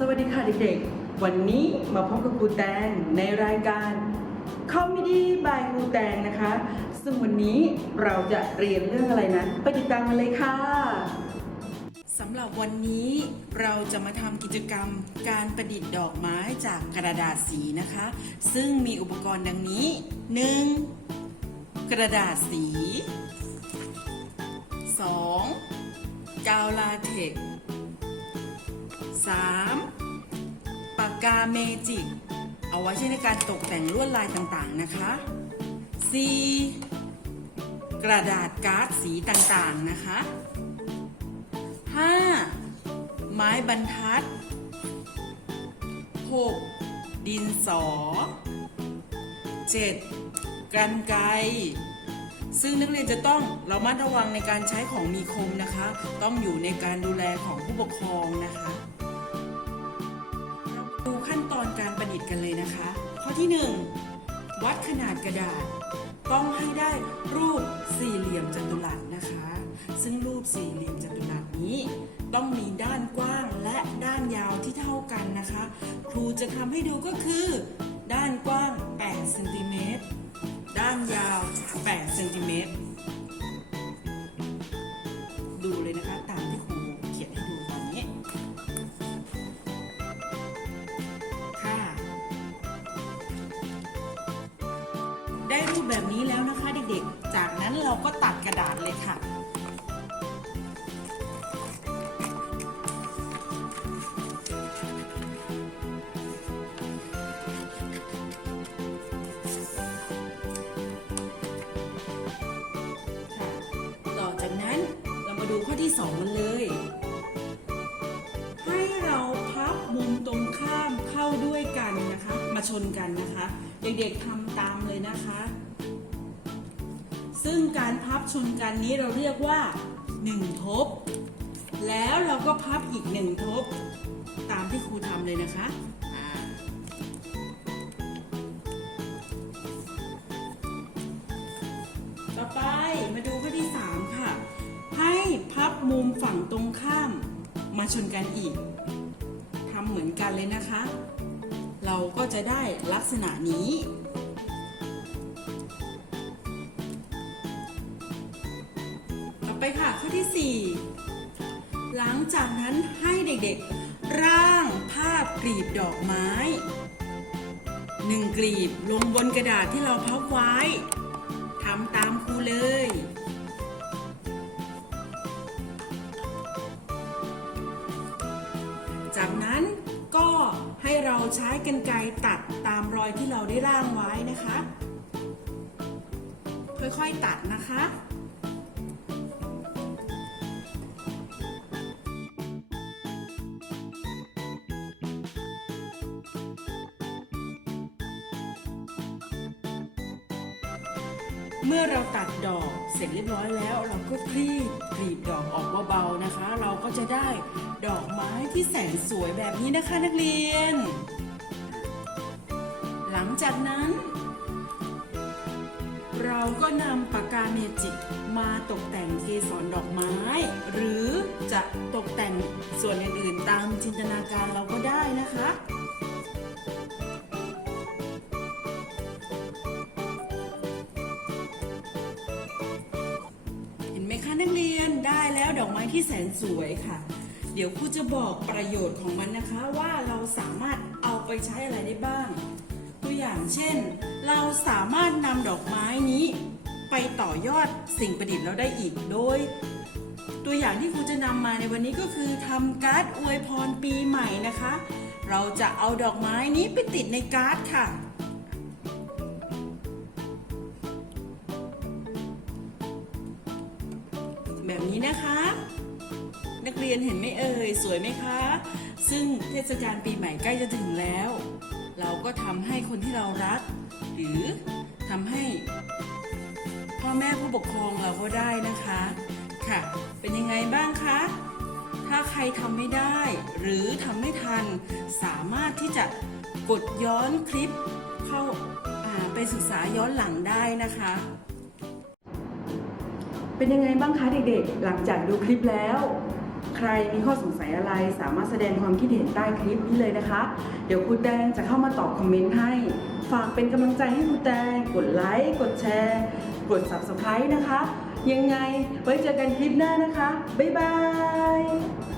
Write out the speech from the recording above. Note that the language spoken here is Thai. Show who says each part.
Speaker 1: สวัสดีค่ะเด็กๆ วันนี้มาพบกับครูแตงในรายการคอม e ดี้บายครูแตงนะคะ ซึ่งวันนี้เราจะเรียนเรื่องอะไรนั้น ไปติดตามกันเลยค่ะ
Speaker 2: สำหรับวันนี้เราจะมาทำกิจกรรมการประดิษฐ์ดอกไม้จากกระดาษสีนะคะ ซึ่งมีอุปกรณ์ดังนี้ 1. กระดาษสี 2. กาวลาเทก 3. ปากกาเมจิก เอาไว้ใช้ในการตกแต่งลวดลายต่างๆนะคะ 4. กระดาษการ์ดสีต่างๆนะคะ 5. ไม้บรรทัด 6. ดินสอ 7. กันไกร ซึ่งนักเรียนจะต้องระมัดระวังในการใช้ของมีคมนะคะ ต้องอยู่ในการดูแลของผู้ปกครองนะคะดูขั้นตอนการประดิษฐ์กันเลยนะคะ ข้อที่ 1 วัดขนาดกระดาษ ต้องให้ได้รูปสี่เหลี่ยมจัตุรัสนะคะ ซึ่งรูปสี่เหลี่ยมจัตุรัสนี้ ต้องมีด้านกว้างและด้านยาวที่เท่ากันนะคะ ครูจะทำให้ดูก็คือ ได้รูปแบบนี้แล้วนะคะเด็กๆ จากนั้นเราก็ตัดกระดาษเลยค่ะค่ะต่อจากนั้นเรามาดูข้อที่สองกันเลย ด้วยกันนะคะ มาชนกันนะคะ เด็กๆทำตามเลยนะคะ ซึ่งการพับชนกันนี้เราเรียกว่า1ทบ แล้วเราก็พับอีก1ทบ ตามที่ครูทำเลยนะคะต่อไปมาดูข้อที่ 3 ค่ะ ให้พับมุมฝั่งตรงข้ามมาชนกันอีก ทำเหมือนกันเลยนะคะ เราก็จะได้ลักษณะนี้ ต่อไปค่ะข้อที่ 4 หลังจากนั้นให้เด็กๆ ร่างภาพกรีบดอกไม้หนึ่งกรีบลงบนกระดาษที่เราพับไว้ทำตามครูเลย จากนั้นก็ให้เราใช้กรรไกรตัดตามรอยที่เราได้ร่างไว้นะคะ ค่อยๆตัดนะคะ เมื่อเราตัดดอกเสร็จเรียบร้อยแล้ว เราก็คลี่กรีบดอกออกเบาๆนะคะ เราก็จะได้ดอกไม้ที่แสนสวยแบบนี้นะคะนักเรียน หลังจากนั้น เราก็นำปากกาเมจิกมาตกแต่งเกสรดอกไม้ หรือจะตกแต่งส่วนอื่นๆตามจินตนาการเราก็ได้นะคะ กเรียนได้แล้วดอกไม้ที่แสนสวยค่ะ เดี๋ยวครูจะบอกประโยชน์ของมันนะคะว่าเราสามารถเอาไปใช้อะไรได้บ้าง ตัวอย่างเช่น เราสามารถนำดอกไม้นี้ ไปต่อยอดสิ่งประดิษฐ์เราได้อีกโดย ตัวอย่างที่ครูจะนำมาในวันนี้ก็คือทำการ์ดอวยพรปีใหม่นะคะ เราจะเอาดอกไม้นี้ไปติดในการ์ดค่ะ แบบนี้นะคะ นักเรียนเห็นไหมเอ่ยสวยไหมคะ ซึ่งเทศกาลปีใหม่ใกล้จะถึงแล้ว เราก็ทำให้คนที่เรารัก หรือทำให้พ่อแม่ผู้ปกครองเราก็ได้นะคะค่ะ เป็นยังไงบ้างคะถ้าใครทำไม่ได้ หรือทำไม่ทัน สามารถที่จะกดย้อนคลิปเข้าอ่าไปศึกษาย้อนหลังได้นะคะ
Speaker 1: เป็นยังไงบ้างคะเด็กๆ หลังจากดูคลิปแล้ว ใครมีข้อสงสัยอะไรสามารถแสดงความคิดเห็นใต้คลิปนี้เลยนะคะ เดี๋ยวครูแตงจะเข้ามาตอบคอมเมนต์ให้ ฝากเป็นกำลังใจให้ครูแตงกดไลค์ กดแชร์ กด subscribe นะคะ ยังไงไว้เจอกันคลิปหน้านะคะ บ๊ายบาย